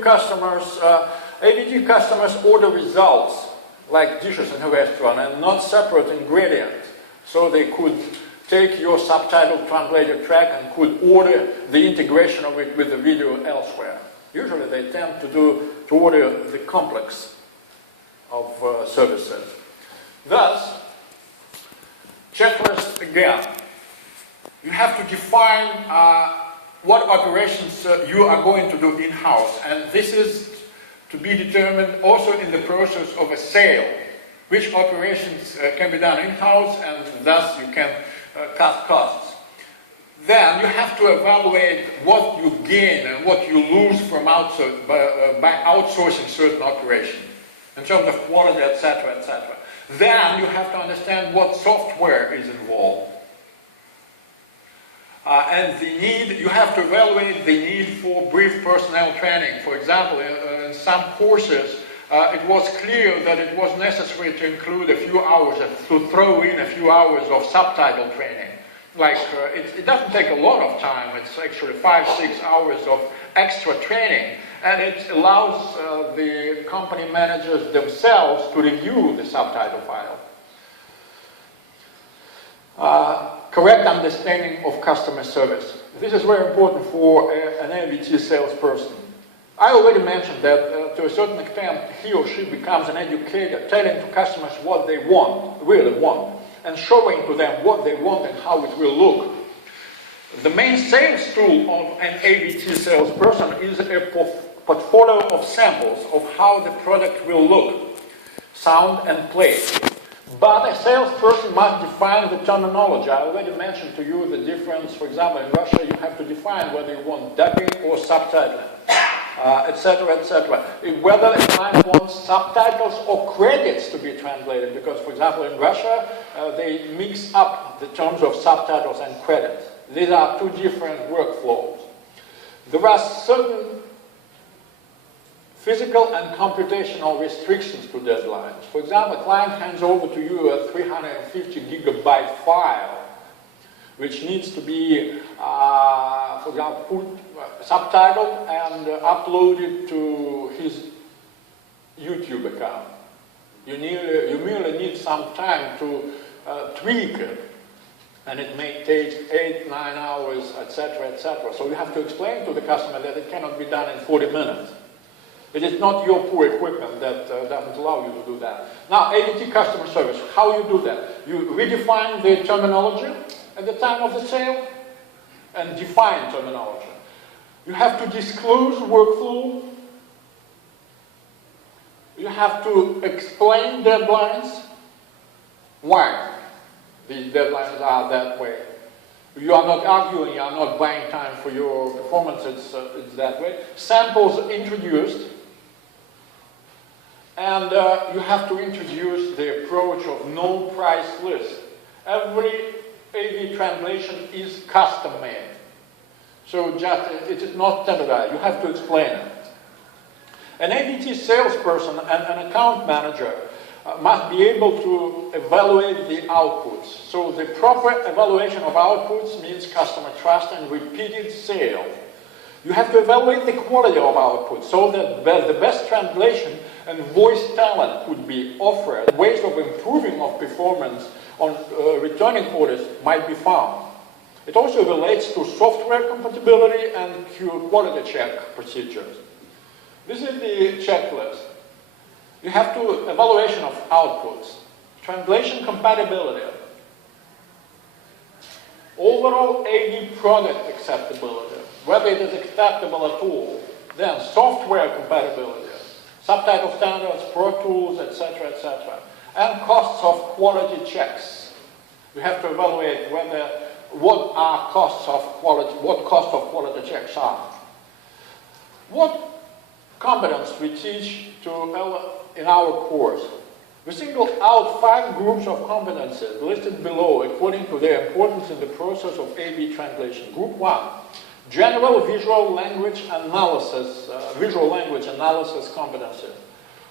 AVT customers order results, like dishes in a restaurant, and not separate ingredients. So they could take your subtitle translated track and could order the integration of it with the video elsewhere. Usually they tend to order the complex of services. Thus, checklist again. You have to define what operations you are going to do in-house, and this is to be determined also in the process of a sale, which operations can be done in-house, and thus you can cut costs. Then you have to evaluate what you gain and what you lose from by outsourcing certain operations in terms of quality, etc., etc. Then you have to understand what software is involved. And you have to evaluate the need for brief personnel training. For example, in some courses, it was clear that it was necessary to include a few hours, to throw in a few hours of subtitle training. Like, it doesn't take a lot of time, it's actually 5-6 hours of extra training, and it allows the company managers themselves to review the subtitle file. Correct understanding of customer service. This is very important for an AVT salesperson. I already mentioned that to a certain extent he or she becomes an educator, telling to customers what they want, really want, and showing to them what they want and how it will look. The main sales tool of an AVT salesperson is a portfolio of samples of how the product will look, sound and play. But a salesperson must define the terminology. I already mentioned to you the difference. For example, in Russia you have to define whether you want dubbing or subtitling, etc., etc. Whether a client wants subtitles or credits to be translated, because, for example, in Russia they mix up the terms of subtitles and credits. These are two different workflows. There are certain physical and computational restrictions to deadlines. For example, a client hands over to you a 350 gigabyte file, which needs to be, for example, subtitled and uploaded to his YouTube account. You merely need some time to tweak it, and it may take 8-9 hours, etc., etc. So you have to explain to the customer that it cannot be done in 40 minutes. It is not your poor equipment that doesn't allow you to do that. Now, AVT customer service, how you do that? You redefine the terminology at the time of the sale and define terminology. You have to disclose workflow. You have to explain deadlines. Why these deadlines are that way. You are not arguing, you are not buying time for your performance, it's that way. Samples introduced. And you have to introduce the approach of no price list. Every AV translation is custom made. So it is not standardized. You have to explain it. An AVT salesperson and an account manager must be able to evaluate the outputs. So the proper evaluation of outputs means customer trust and repeated sale. You have to evaluate the quality of output so that the best translation and voice talent could be offered. Ways of improving of performance on returning orders might be found. It also relates to software compatibility and quality check procedures. This is the checklist. You have to evaluation of outputs, translation compatibility, overall AV product acceptability, whether it is acceptable at all, then software compatibility, subtitle standards, Pro Tools, etc., etc., and costs of quality checks. You have to evaluate what cost of quality checks are. What competence we teach in our course. We single out 5 groups of competencies listed below according to their importance in the process of AV translation. Group 1, general visual language analysis competencies,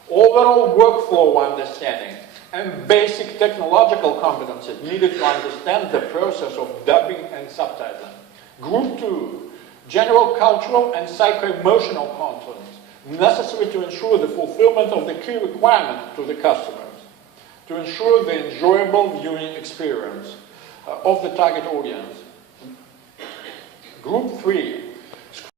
overall workflow understanding, and basic technological competencies needed to understand the process of dubbing and subtitling. Group 2, general cultural and psycho-emotional competence, necessary to ensure the fulfillment of the key requirement to the customers, to ensure the enjoyable viewing experience of the target audience. Group 3,